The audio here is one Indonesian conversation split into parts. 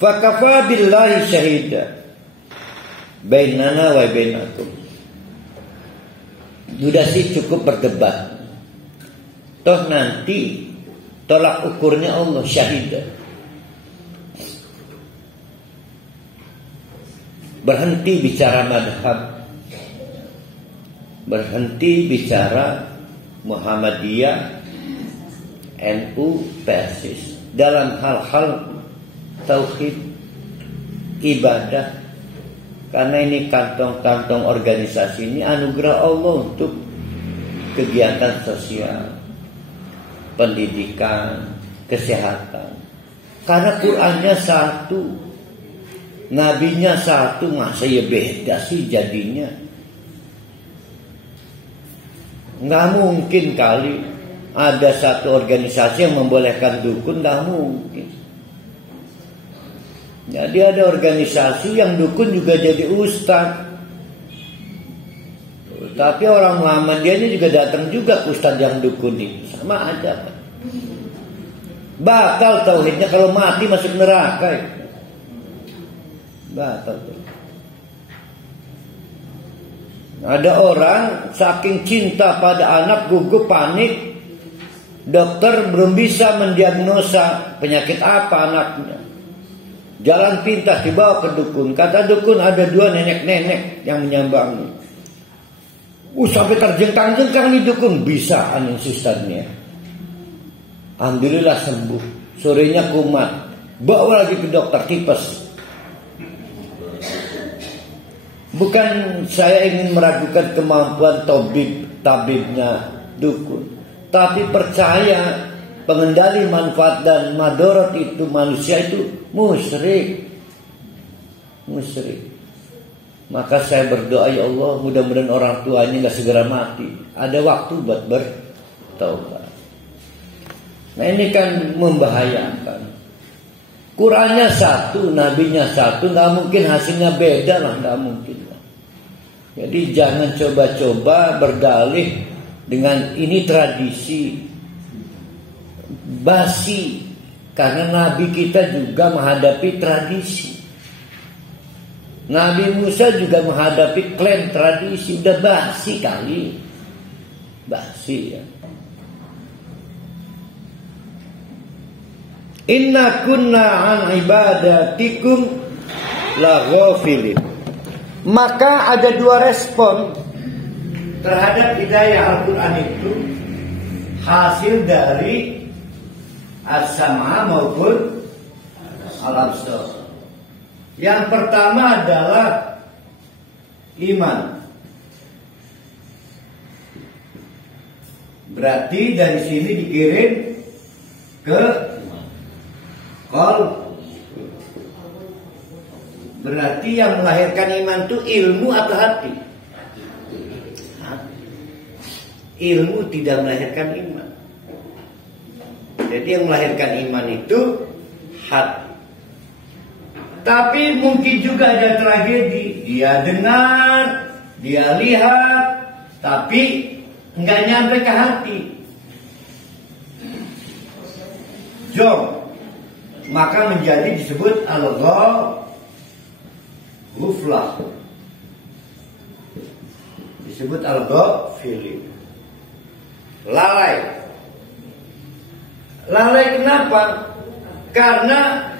Fakafa billahi syahida bainana wa bainakum. Sudah sih cukup berdebat. Toh nanti tolak ukurnya Allah syahida. Berhenti bicara madhab, berhenti bicara Muhammadiyah, NU, PSIS dalam hal-hal tauhid, ibadah. Karena ini kantong-kantong organisasi ini anugerah Allah untuk kegiatan sosial, pendidikan, kesehatan. Karena Qur'annya satu, nabinya satu, masa ya beda sih jadinya? Nggak mungkin kali ada satu organisasi yang membolehkan dukun, nggak mungkin. Jadi ada organisasi yang dukun juga jadi ustaz. Tapi orang Muhammadiyahnya juga datang juga ke ustaz yang dukun itu. Sama aja Pak. Batal tauhidnya kalau mati masuk neraka. Batal tuh. Ada orang saking cinta pada anak gugup panik. Dokter belum bisa mendiagnosa penyakit apa anaknya. Jalan pintas dibawa ke dukun. Kata dukun ada 2 nenek-nenek yang menyambangi. Sampai terjengkang-jengkang nih dukun. Bisa susternya. Alhamdulillah sembuh. Sorenya kumat. Bawa lagi ke dokter tipes. Bukan saya ingin meragukan kemampuan tabibnya dukun. Tapi percaya pengendali manfaat dan madarat itu manusia itu musyrik. Maka saya berdoa, ya Allah, mudah-mudahan orang tuanya nggak segera mati. Ada waktu buat bertaubat. Nah ini kan membahayakan. Qurannya satu, nabinya satu, nggak mungkin hasilnya beda lah, nggak mungkin. Jadi jangan coba-coba berdalih dengan ini tradisi basi, karena Nabi kita juga menghadapi tradisi. Nabi Musa juga menghadapi klaim tradisi. Udah basi kali. Basi ya. Inna kunna an ibadatikum la ghafilin. Maka ada 2 respon terhadap hidayah Al-Quran itu. Hasil dari as-sam'a maupun al-absar. Yang pertama adalah iman. Berarti dari sini dikirim ke qalb. Berarti yang melahirkan iman itu ilmu atau hati? Ilmu tidak melahirkan iman. Jadi yang melahirkan iman itu hati. Tapi mungkin juga ada tragedi. Dia dengar, dia lihat, tapi enggak nyampe ke hati. Jom. Maka menjadi disebut al-ghaflah. Disebut al-ghafilin. Lalai. Lalai kenapa? Karena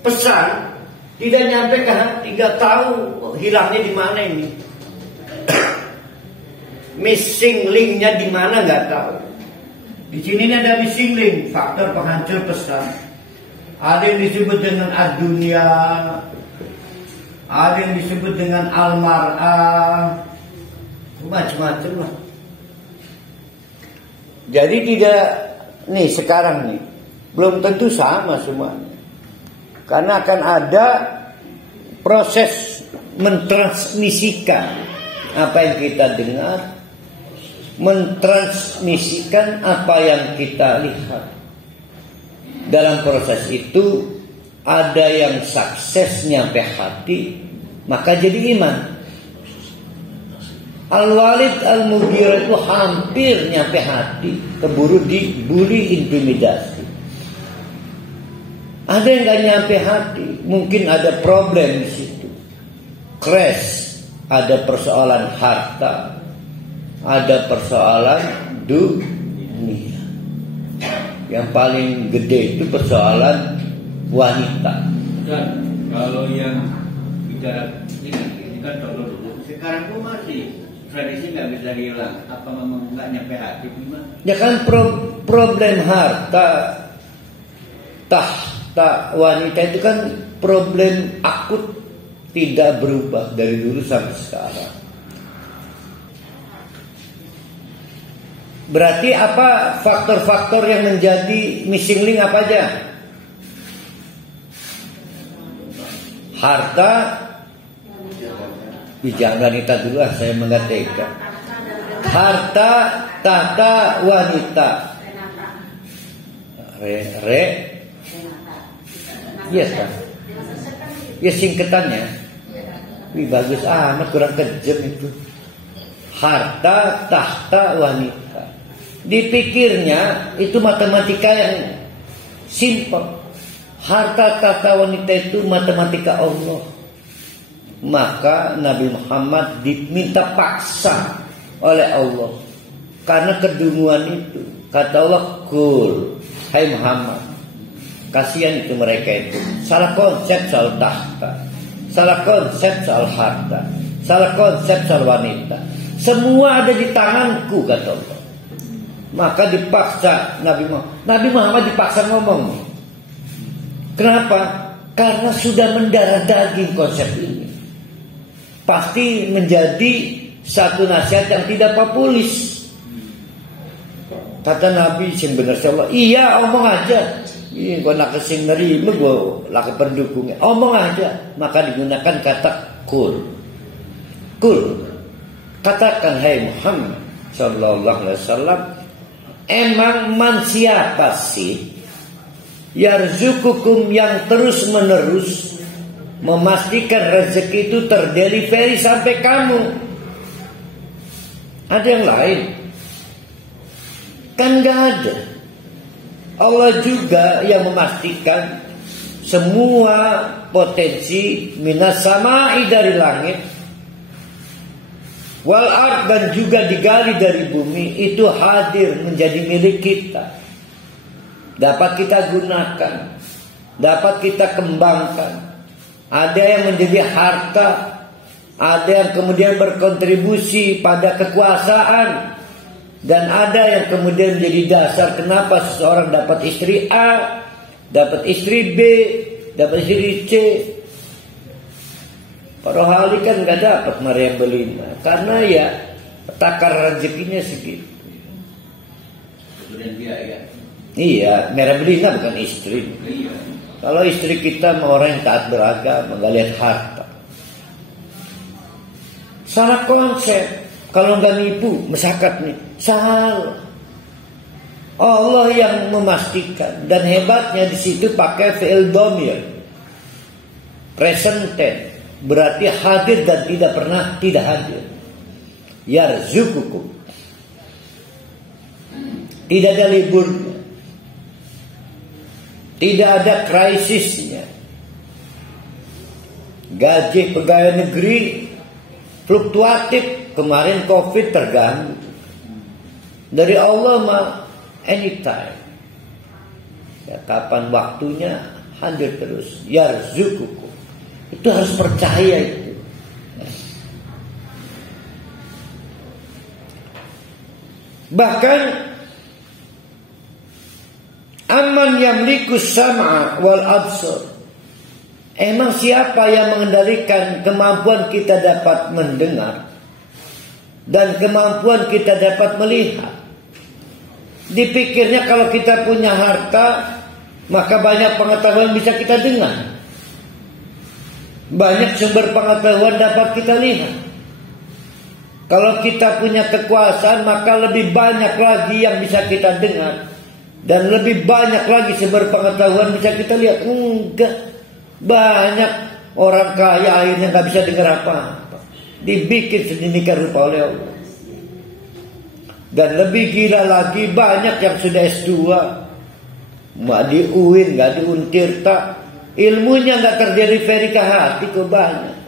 pesan tidak nyampe ke hati, nggak tahu hilangnya di mana ini. Missing linknya di mana nggak tahu. Di sini ada missing link, faktor penghancur pesan. Ada yang disebut dengan ad-dunya, ada yang disebut dengan al-mar'ah, macam-macam lah. Jadi tidak nih sekarang nih belum tentu sama semuanya. Karena akan ada proses mentransmisikan apa yang kita dengar, mentransmisikan apa yang kita lihat. Dalam proses itu ada yang sukses nyampe hati, maka jadi iman. Al-Walid Al-Mughirah itu hampir nyampe hati, keburu dibully, intimidasi. Ada yang gak nyampe hati, mungkin ada problem di situ. Crash, ada persoalan harta, ada persoalan dunia. Yang paling gede itu persoalan wanita. Dan kalau yang bicara ini kan contoh dulu. Sekarang pun masih tradisi nggak bisa hilang. Apa memang nggak nyampe hati gimana? Ya kan problem harta, tahta wanita itu kan problem akut, tidak berubah dari dulu sampai sekarang. Berarti apa faktor-faktor yang menjadi missing link apa aja? Harta, jangan wanita dulu saya mengatakan. Harta, tahta, wanita. Yes kan? Ya singkatannya. Wih bagus amat, kurang kejam itu. Harta, tahta, wanita. Dipikirnya itu matematika yang simple. Harta, tahta, wanita itu matematika Allah. Maka Nabi Muhammad diminta paksa oleh Allah karena kedunguan itu. Kata Allah, kul, hai Muhammad, kasihan itu mereka itu. Salah konsep soal tahta, salah konsep soal harta, salah konsep soal wanita. Semua ada di tanganku, kata Allah. Maka dipaksa Nabi Muhammad dipaksa ngomong. Kenapa? Karena sudah mendarah daging konsep ini. Pasti menjadi satu nasihat yang tidak populis. Kata Nabi sing bener Allah, iya omong aja. Iya gua nak kesing nerima gua lak pendukungnya. Omong aja. Maka digunakan kata kul. Kul. Katakan hai Muhammad sallallahu alaihi wasallam, emang man siapa sih yarzukukum yang terus menerus memastikan rezeki itu terdelivery sampai kamu? Ada yang lain? Kan gak ada. Allah juga yang memastikan semua potensi minas sama'i dari langit wal ard dan juga digali dari bumi itu hadir menjadi milik kita. Dapat kita gunakan, dapat kita kembangkan. Ada yang menjadi harta, ada yang kemudian berkontribusi pada kekuasaan, dan ada yang kemudian menjadi dasar kenapa seseorang dapat istri A, dapat istri B, dapat istri C. Parohali kan gak dapat Maria Belina karena ya takar rezekinya segitu. Kemudian biaya. Iya, Maria Belina bukan istri. Iya. Kalau istri kita mau orang yang taat beragama, gak lihat harta. Salah konsep. Kalau gak nipu, mesakat nih. Salah. Allah yang memastikan, dan hebatnya di situ pakai fi'il dhamir, present tense. Berarti hadir dan tidak pernah tidak hadir. Yarzukukum. Tidak ada liburnya. Tidak ada krisisnya. Gaji pegawai negeri fluktuatif. Kemarin COVID terganggu. Dari Allah mah anytime. Ya, kapan waktunya hadir terus. Yarzukukum. Itu harus percaya itu. Bahkan aman yamliku sam'a wal absar. Emang siapa yang mengendalikan kemampuan kita dapat mendengar dan kemampuan kita dapat melihat? Dipikirnya kalau kita punya harta, maka banyak pengetahuan bisa kita dengar. Banyak sumber pengetahuan dapat kita lihat. Kalau kita punya kekuasaan, maka lebih banyak lagi yang bisa kita dengar. Dan lebih banyak lagi sumber pengetahuan bisa kita lihat. Enggak. Banyak orang kaya akhirnya gak bisa dengar apa-apa. Dibikin sedemikian rupa oleh Allah. Dan lebih gila lagi, banyak yang sudah S2 Mak di UIN, nggak di Untirta, ilmunya nggak terdelivery ke hati ke banyak.